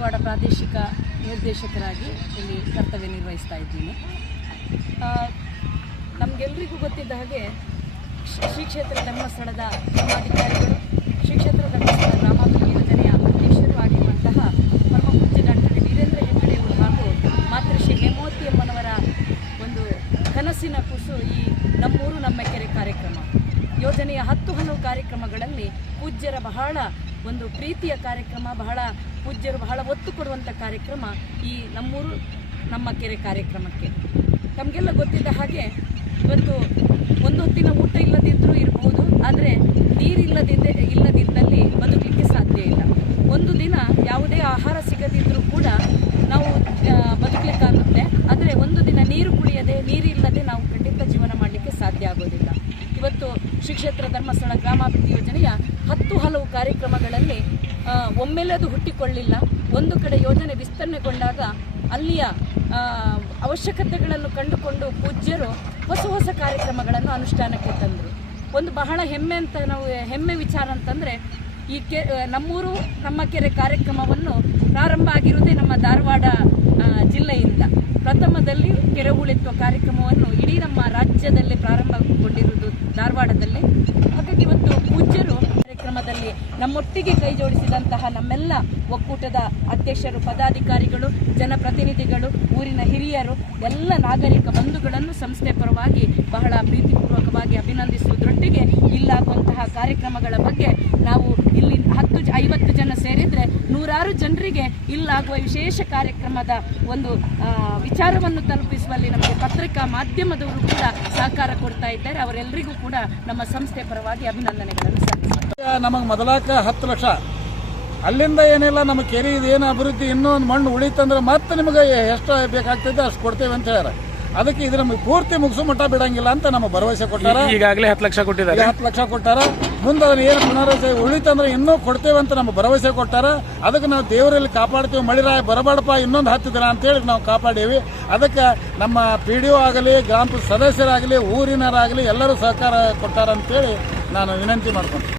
ಧಾರವಾಡ ಪ್ರಾದೇಶಿಕ ನಿರ್ದೇಶಕರಾಗಿ ಇಲ್ಲಿ ಕರ್ತವ್ಯ ನಿರ್ವಹಿಸ್ತಾ ಇದ್ದೀನಿ. ನಮಗೆಲ್ಲರಿಗೂ ಗೊತ್ತಿದ್ದ ಹಾಗೆ ಶ್ರೀ ಕ್ಷೇತ್ರ ಧರ್ಮಸ್ಥಳದ ಧರ್ಮಾಧಿಕಾರಿಗಳು, ಶ್ರೀ ಕ್ಷೇತ್ರ ಧರ್ಮಸ್ಥಳ ಗ್ರಾಮಾಭಿವೃದ್ಧಿ ಯೋಜನೆಯ ಅಧ್ಯಕ್ಷರು ಆಗಿರುವಂತಹ ಪರಮ ಪೂಜ್ಯ ಡಾಕ್ಟರ್ ವೀರೇಂದ್ರ ಹೆಗ್ಗಡೆಯವರು ಹಾಗೂ ಮಾತೃಶ್ರೀ ಹೇಮಾವತಿ ಅಮ್ಮನವರ ಒಂದು ಕನಸಿನ ಕೂಸು ಈ ನಮ್ಮೂರು ನಮ್ಮ ಕೆರೆ ಕಾರ್ಯಕ್ರಮ. ಯೋಜನೆಯ 10 ಹಲವು ಕಾರ್ಯಕ್ರಮಗಳಲ್ಲಿ ಪೂಜ್ಯರ ಬಹಳ ಒಂದು ಪ್ರೀತಿಯ ಕಾರ್ಯಕ್ರಮ, ಪೂಜ್ಯರು ಬಹಳ ಒತ್ತು ಕೊಡುವಂಥ ಕಾರ್ಯಕ್ರಮ ಈ ನಮ್ಮೂರು ನಮ್ಮ ಕೆರೆ ಕಾರ್ಯಕ್ರಮಕ್ಕೆ. ನಮಗೆಲ್ಲ ಗೊತ್ತಿದ್ದ ಹಾಗೆ ಇವತ್ತು ಒಂದು ಹೊತ್ತಿನ ಊಟ ಇಲ್ಲದಿದ್ದರೂ ಇರಬಹುದು, ಆದರೆ ಇಲ್ಲದಿದ್ದಲ್ಲಿ ಬದುಕಲಿಕ್ಕೆ ಸಾಧ್ಯ ಇಲ್ಲ. ಒಂದು ದಿನ ಯಾವುದೇ ಆಹಾರ ಸಿಗದಿದ್ದರೂ ಕೂಡ ನಾವು ಬದುಕಲಿಕ್ಕಾಗುತ್ತೆ, ಆದರೆ ಒಂದು ದಿನ ನೀರಿಲ್ಲದೆ ನಾವು ಖಂಡಿತ ಜೀವನ ಮಾಡಲಿಕ್ಕೆ ಸಾಧ್ಯ ಆಗೋದಿಲ್ಲ. ಇವತ್ತು ಶ್ರೀ ಕ್ಷೇತ್ರ ಧರ್ಮಸ್ಥಳ ಗ್ರಾಮಾಭಿವೃದ್ಧಿ ಯೋಜನೆಯ 10 ಹಲವು ಕಾರ್ಯಕ್ರಮಗಳಲ್ಲಿ ಒಮ್ಮೆಲೆ ಅದು ಹುಟ್ಟಿಕೊಳ್ಳಿಲ್ಲ. ಒಂದು ಕಡೆ ಯೋಜನೆ ವಿಸ್ತರಣೆಗೊಂಡಾಗ ಅಲ್ಲಿಯ ಅವಶ್ಯಕತೆಗಳನ್ನು ಕಂಡುಕೊಂಡು ಪೂಜ್ಯರು ಹೊಸ ಕಾರ್ಯಕ್ರಮಗಳನ್ನು ಅನುಷ್ಠಾನಕ್ಕೆ ತಂದರು. ಒಂದು ಬಹಳ ಹೆಮ್ಮೆ ವಿಚಾರ ಅಂತಂದರೆ ಈ ನಮ್ಮೂರು ನಮ್ಮ ಕೆರೆ ಕಾರ್ಯಕ್ರಮವನ್ನು ಪ್ರಾರಂಭ ಆಗಿರುವುದೇ ನಮ್ಮ ಧಾರವಾಡ ಜಿಲ್ಲೆಯಿಂದ. ಪ್ರಥಮದಲ್ಲಿ ಕೆರೆ ಹೂಳೆತ್ತುವ ಕಾರ್ಯಕ್ರಮವನ್ನು ಇಡೀ ನಮ್ಮ ರಾಜ್ಯದಲ್ಲೇ ಪ್ರಾರಂಭಗೊಂಡಿರುವುದು ಧಾರವಾಡದಲ್ಲಿ. ಹಾಗಾಗಿ ಇವತ್ತು ಪೂಜ್ಯರು ಕಾರ್ಯಕ್ರಮದಲ್ಲಿ ನಮ್ಮೊಟ್ಟಿಗೆ ಕೈ ಜೋಡಿಸಿದಂತಹ ನಮ್ಮೆಲ್ಲ ಒಕ್ಕೂಟದ ಅಧ್ಯಕ್ಷರು, ಪದಾಧಿಕಾರಿಗಳು, ಜನಪ್ರತಿನಿಧಿಗಳು, ಊರಿನ ಹಿರಿಯರು, ಎಲ್ಲ ನಾಗರಿಕ ಬಂಧುಗಳನ್ನು ಸಂಸ್ಥೆ ಪರವಾಗಿ ಬಹಳ ಪ್ರೀತಿಪೂರ್ವಕವಾಗಿ ಅಭಿನಂದಿಸುವುದರೊಟ್ಟಿಗೆ ಇಲ್ಲಾಗುವಂತಹ ಕಾರ್ಯಕ್ರಮಗಳ ಬಗ್ಗೆ ನಾವು ಇಲ್ಲಿ 50 ಜನ ಸೇರಿದರೆ 100 ಜನರಿಗೆ ಇಲ್ಲಾಗುವ ವಿಶೇಷ ಕಾರ್ಯಕ್ರಮದ ಒಂದು ವಿಚಾರವನ್ನು ತಲುಪಿಸುವಲ್ಲಿ ನಮಗೆ ಪತ್ರಿಕಾ ಮಾಧ್ಯಮದವರು ಕೂಡ ಸಹಕಾರ ಕೊಡ್ತಾ ಇದ್ದಾರೆ. ಅವರೆಲ್ಲರಿಗೂ ಕೂಡ ನಮ್ಮ ಸಂಸ್ಥೆ ಪರವಾಗಿ ಅಭಿನಂದನೆಗಳನ್ನು ಸಲ್ಲಿಸುತ್ತೇವೆ. ನಮಗೆ ಮೊದಲಾಕ 10 ಲಕ್ಷ, ಅಲ್ಲಿಂದ ಏನಿಲ್ಲ ನಮ್ಮ ಕೆರೆ ಏನು ಅಭಿವೃದ್ಧಿ ಇನ್ನೂ ಒಂದು ಮಣ್ಣು ಉಳಿತಂದ್ರೆ ಮತ್ತೆ ನಿಮಗೆ ಎಷ್ಟು ಬೇಕಾಗ್ತದೆ ಅಷ್ಟು ಕೊಡ್ತೇವೆ ಅಂತ ಹೇಳ್ಯಾರ. ಅದಕ್ಕೆ ಇದು ನಮಗೆ ಪೂರ್ತಿ ಮುಗಿಸೋ ಮಟ್ಟ ಬಿಡಂಗಿಲ್ಲ ಅಂತ ನಮ್ಮ ಭರವಸೆ ಕೊಟ್ಟಾರ. ಈಗಾಗಲೇ 10 ಲಕ್ಷ ಕೊಟ್ಟಿದ್ದಾರೆ, 10 ಲಕ್ಷ ಕೊಟ್ಟಾರ. ಮುಂದೆ ಅದನ್ನ ಏನು ಪುನರಾವರ್ತಿ ಉಳಿತಂದ್ರೆ ಇನ್ನೂ ಕೊಡ್ತೇವೆ ಅಂತ ನಮ್ಮ ಭರವಸೆ ಕೊಟ್ಟಾರ. ಅದಕ್ಕೆ ನಾವು ದೇವರಲ್ಲಿ ಕಾಪಾಡ್ತೀವಿ, ಮಳಿರಾಯ ಬರಬಾಡಪ್ಪ ಇನ್ನೊಂದು 10 ದಿನ ಅಂತೇಳಿ ನಾವು ಕಾಪಾಡೀವಿ. ಅದಕ್ಕೆ ನಮ್ಮ PDO ಆಗಲಿ, ಗ್ರಾಮ ಸದಸ್ಯರಾಗಲಿ, ಊರಿನರಾಗಲಿ ಎಲ್ಲರೂ ಸಹಕಾರ ಕೊಟ್ಟಾರ ಅಂತೇಳಿ ನಾನು ವಿನಂತಿ ಮಾಡ್ತೀನಿ.